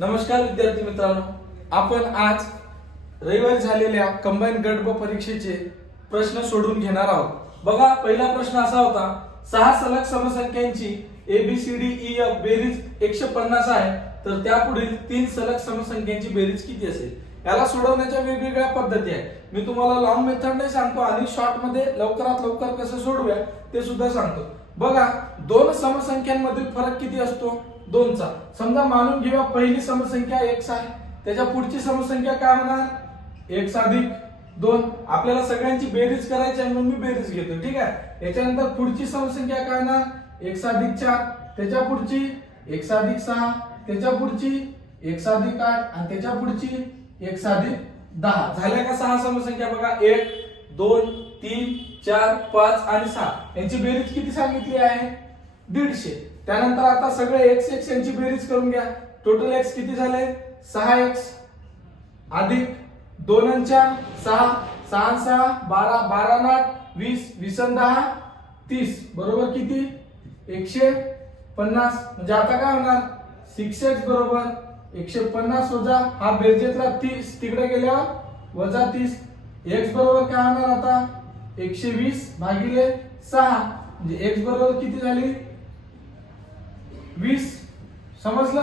नमस्कार विद्यार्थी मित्रांनो, आपण आज रविवारी झालेल्या कंबाईन गट ब परीक्षेचे प्रश्न सोडून घेणार आहोत। बघा, पहिला प्रश्न असा होता, 6 सलग समसंख्यांची ABCDEF बेरीज 150 आहे, तर त्यापुढील 3 सलग समसंख्यांची बेरीज किती असेल? याला सोडवण्याच्या वेगवेगळ्या पद्धती आहेत। मी तुम्हाला लॉंग मेथड नाही सांगतो आणि शॉर्ट मध्ये लवकरात लवकर कसं सोडवूया ते सुद्धा सांगतो। बघा, दोन समसंख्यांमधील फरक किती असतो? 2चा। समजा मानून घेऊया पहिली समसंख्या x आहे, त्याच्या पुढची समसंख्या काय होणार? x अधिक 2। आपल्याला सगळ्यांची बेरीज करायची आहे म्हणून मी बेरीज घेतो, ठीक आहे। याच्यानंतर पुढची समसंख्या काय होणार? x अधिक 4, त्याच्या पुढची x अधिक 6, त्याच्या पुढची x अधिक 8 आणि त्याच्या पुढची x अधिक 10। झाल्या का 6 समसंख्या? बघा, 1 2 3 4 5 आणि 6 यांची बेरीज किती सांगितली आहे? 150। त्यानंतर आता सगळे x यांची बेरीज करून घ्या। टोटल x किती झाले? 6x अधिक 2 आणि 4 6 6 आणि 6 12 12 आणि 8 20 20 आणि 10 30 बरोबर किती? 150। म्हणजे आता काय होणार? 6x बरोबर 150 वजा हा बेरजेतला 30 तिकडे गेल्यावर वजा 30। x बरोबर काय होणार आता? 120 भागिले 6 म्हणजे x बरोबर किती झाली? 20। समजलं?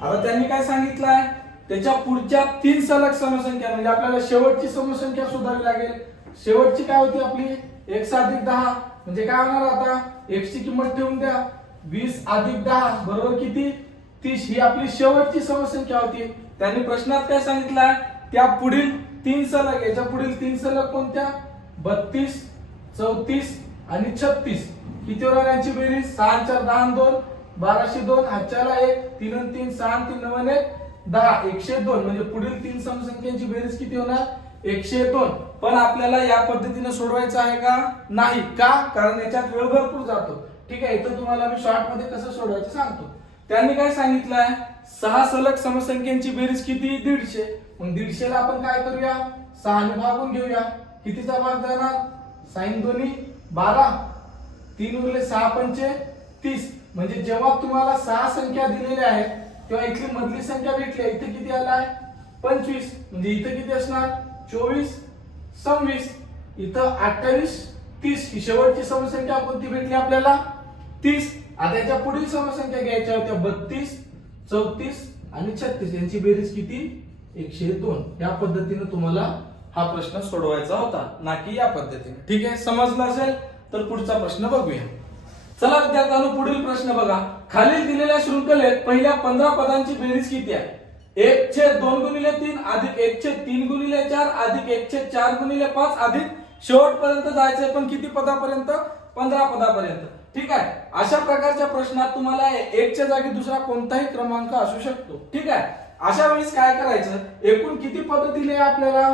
आता त्यांनी काय सांगितलं आहे? त्याच्या पुढच्या 3 सलग समसंख्या म्हणजे आपल्याला शेवटची समसंख्या शोधावी लागेल। शेवटची काय होती आपली? x अधिक 10 म्हणजे काय होणार आता? x ची किंमत ठेवून द्या, 20 अधिक 10 बरोबर किती? 30। ही आपली शेवटची समसंख्या होती। त्यांनी प्रश्नात काय सांगितलं आहे? त्या पुढील 3 सलग, याच्या पुढील 3 सलग कोणत्या? 32 34 आणि 36। किती होणार यांची बेरीज? 6 4 10 आणि 2 1202 हातच्याला 1 3 आणि 3 6 आणि 3 9 आणि 10 102। म्हणजे पुढील 3 समसंख्यांची बेरीज किती होणार? 102। पण आपल्याला या पद्धतीने सोडवायचं आहे का? नाही। का? कारण याच्यात वेळ भरपूर जातो, ठीक आहे। इथं तुम्हाला मी शॉर्ट मध्ये कसं सोडवायचं सांगतो। त्यांनी काय सांगितलं आहे? 6 सलग समसंख्यांची बेरीज किती? 150। मग 150 ला आपण काय करूया? 6 ने भागून घेऊया। कितीचा भाग देणार? sin दोन्ही 12 3 गुणिले 6 पंचे 30। म्हणजे जेव्हा तुम्हाला 6 संख्या दिलेल्या आहेत तेव्हा इथली मधली संख्या भेटली, इथे किती आलाय? 25। म्हणजे इथे किती असणार? 24 26। इथं 28 30। ही शेवटची समसंख्या कोणती भेटली आपल्याला? 30। आता याच्या पुढील समसंख्या घ्यायच्या होत्या 32 34 आणि 36। यांची बेरीज किती? 102। या पद्धतीने तुम्हाला हा प्रश्न सोडवायचा होता, ना की या पद्धतीने, ठीक आहे। समजलं असेल तर पुढचा प्रश्न बघूया। चला विद्यार्थ्यांनो, पुढील प्रश्न बघा, खालील दिलेल्या शृंखलेत पहिल्या 15 पदांची बेरीज किती आहे? 1/2 गुणिले 3 अधिक 1/3 गुणिले 4 अधिक 1/4 गुणिले 5 अधिक शेवटपर्यंत जायचंय, पण किती पदापर्यंत? 15 पदापर्यंत, ठीक आहे। अशा प्रकारच्या प्रश्नात तुम्हाला 1 च्या जागी दुसरा कोणताही क्रमांक असू शकतो, ठीक आहे। अशा वेळेस काय करायचं? एकूण किती पद दिले आपल्याला?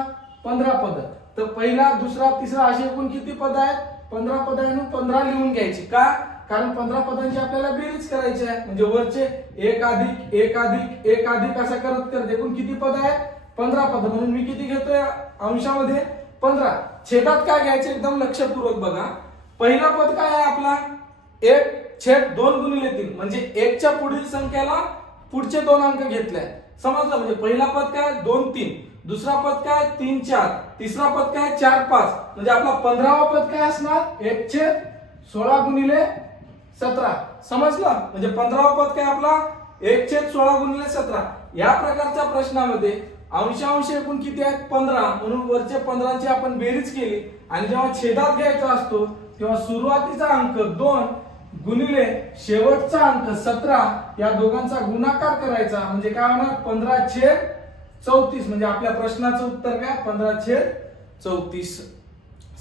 15 पद। तर पहिला दुसरा तिसरा अशी एकूण किती पद आहेत? 15 पदांनी 15 लिहून घ्यायची। का? कारण 15 पदांची आपल्याला बेरीज करायची आहे। म्हणजे वरचे 1 अधिक 1 अधिक 1 अधिक असं करत करत एकूण किती पद आहेत? 15 पद। म्हणून मी किती घेतोय अंशामध्ये? 15। छेदात काय घ्यायचे? एकदम लक्षपूर्वक बघा। पहिला पद काय आहे आपला? 1/2 गुणिले 3 म्हणजे 1 च्या पुढील संख्याला पुढचे 2 अंक घेतले आहेत। समजलं? म्हणजे पहिला पद काय? 2 3। दुसरा पद काय? 3 4। तिसरा पद काय? 4 5। म्हणजे आपला 15वा पद काय असणार? 1/16 गुणिले 17। समजलं? म्हणजे 15वा पद काय आपला? 1/16 गुणिले 17। या प्रकारच्या प्रश्नामध्ये अंशांश एकूण किती आहेत? 15। म्हणून वरचे 15 ची आपण बेरीज केली आणि जेव्हा छेदात घ्यायचा असतो तेव्हा सुरुवातीचा अंक 2 गुणिले शेवटचा अंक 17 या दोघांचा गुणाकार करायचा। म्हणजे काय होणार? 15/34। म्हणजे आपल्या प्रश्नाचं उत्तर काय? 15/34।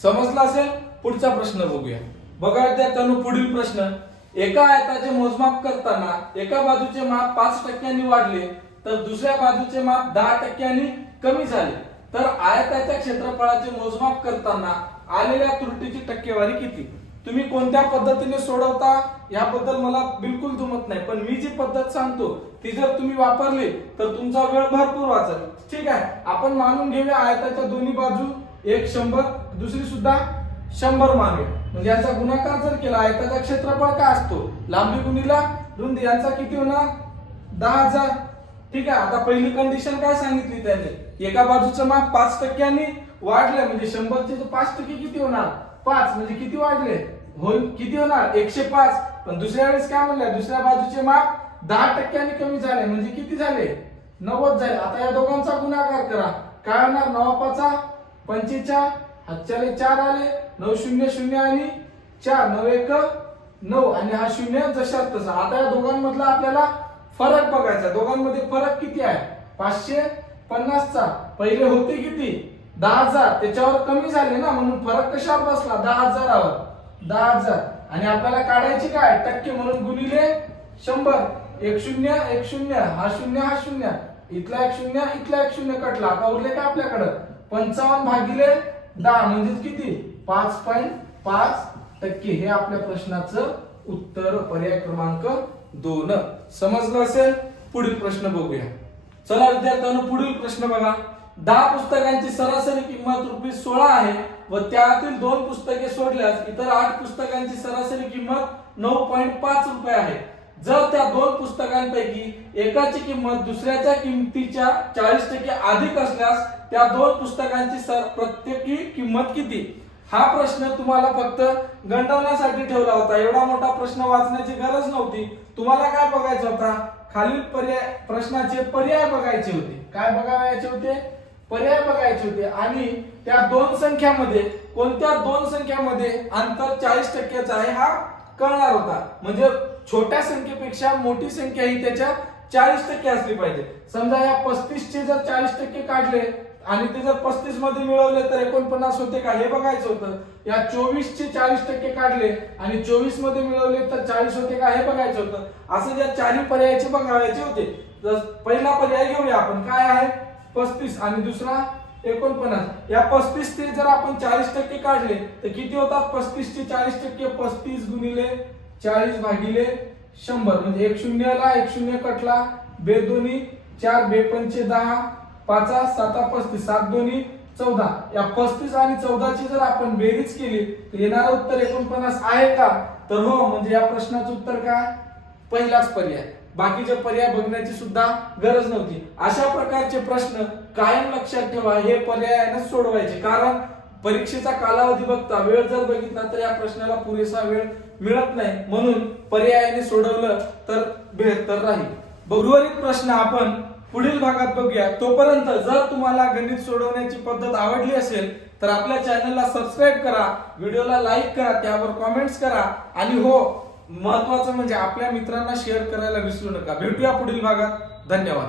समजलं असेल? पुढचा प्रश्न बघूया। बघा विद्यार्थ्यांनो, पुढील प्रश्न, एका आयताचे मोजमाप करताना एका बाजूचे माप 5% वाढले तर दुसऱ्या बाजूचे माप 10% कमी झाले, तर आयताच्या क्षेत्रफळाचे मोजमाप करताना आलेल्या त्रुटीची टक्केवारी किती? तुम्ही कोणत्या पद्धतीने सोडवता याबद्दल मला बिलकुल जमत नाही, पण मी जी पद्धत सांगतो ती जर तुम्ही वापरली तर तुमचा वेळ भरपूर वाचेल, ठीक आहे। आपण मानून घेऊया आयताच्या दोन्ही बाजू 100, दुसरी सुद्धा 100 मानूया। म्हणजे याचा गुणाकार जर केला, आयताचा क्षेत्रफळ काय असतो? लांबी गुणिले रुंदी, यांचा किती होणार? 10,000। ठीक आहे. आता पहिली कंडिशन काय सांगितली त्याने, एका बाजूचं माप 5% वाढलं म्हणजे 100चे 5% किती होणार, 5 म्हणजे किती वाढले, होईल किती होणार 105. पण दुसऱ्या वेळेस काय म्हणलं, दुसऱ्या बाजूचे माप 10% कमी झाले म्हणजे किती झाले, 90 झाले. आता या दोघांचा गुणाकार करा, काय होणार, 9 5 45, हातच्याले 4 आले, 9 0 0 आणि 4, 9 1 9 आणि हा 0 जशाच तसा. आता या दोघांमधला आपल्याला फरक बघायचा, दोघांमध्ये फरक किती आहे, 550चा. पहिले होते किती 10,000, त्याच्यावर कमी झाले ना, म्हणून फरक कशावर बसला, 10,000वर, 10,000. आणि आपल्याला काढायचे काय, टक्के, म्हणून गुणिले 100. 1 0 1 0, हा 0 हा 0, इथला 1 0 इथला 1 0 कटला. आता उरले काय आपल्याकडे 55 भागिले 10 म्हणजे किती, 5.5%. हे आपल्या प्रश्नाचं उत्तर, पर्याय क्रमांक 2. समजलं असेल. पुढील प्रश्न बघूया. चला विद्यार्थ्यांनो, पुढील प्रश्न बघा. 10 पुस्तकांची सरासरी किंमत ₹16 आहे व त्यातील 2 पुस्तके सोडल्यास इतर 8 पुस्तकांची सरासरी किंमत ₹9.5 आहे. जर त्या 2 पुस्तकांपैकी एकाची किंमत दुसऱ्याच्या किमतीच्या 40% अधिक असल्यास त्या 2 पुस्तकांची प्रत्येकी किंमत किती. हा प्रश्न तुम्हाला फक्त गंडवण्यासाठी ठेवला होता, एवढा मोठा प्रश्न वाचण्याची गरज नव्हती. तुम्हाला काय बघायचं होता, खालील पर्याय प्रश्नाचे पर्याय बघायचे होते. काय बघायचे होते, पर्याय बघायचे होते. आणि त्या 2 संख्यामध्ये कोणत्या 2 संख्यामध्ये अंतर 40%चा आहे हा कळणार होता. म्हणजे छोट्या संख्येपेक्षा मोठी संख्या ही त्याच्या 40% असली पाहिजे. समजा या 35चे जर 40% काढले आणि ते जर 35 मध्ये मिळवले तर 49 होते का, हे बघायचं होतं. या 24चे 40% काढले आणि 24 मध्ये मिळवले तर 40 होते का, हे बघायचं होतं. असं ज्या 4 पर्यायाचे बघायचे होते. तर पहिला पर्याय घेऊया आपण, काय आहे 35 आणि दुसरा 49. या 35 ते जर आपण 40% काढले तर किती होतात, 35 चे 40%, 35 गुणिले 40 भागिले 100 म्हणजे 1 0 ला 1 0 कटला, बे दोन्ही 4, बे पंचे 10, 5 7 35, 7 दोन्ही 14. या 35 आणि 14 ची जर आपण बेरीज केली तर येणारं उत्तर 49 आहे का, तर हो. म्हणजे या प्रश्नाचं उत्तर काय, पहिलाच पर्याय. बाकीचे पर्याय बघण्याची सुद्धा गरज नव्हती. अशा प्रकारचे प्रश्न कायम लक्षात ठेवा, हे पर्यायाने सोडवायचे. कारण परीक्षेचा कालावधी बघता वेळ जर बघितला तर या प्रश्नाला पुरेसा वेळ मिळत नाही, म्हणून पर्यायाने सोडवलं तर बेहतर राहील. उर्वरित प्रश्न आपण पुढील भागात बघूया. तोपर्यंत जर तुम्हाला गणित सोडवण्याची पद्धत आवडली असेल तर आपल्या चॅनलला सबस्क्राईब करा, व्हिडिओला लाईक करा, त्यावर कमेंट्स करा आणि हो, महत्त्वाचं म्हणजे आपल्या मित्रांना शेअर करायला विसरू नका. भेटूया पुढील भागात. धन्यवाद.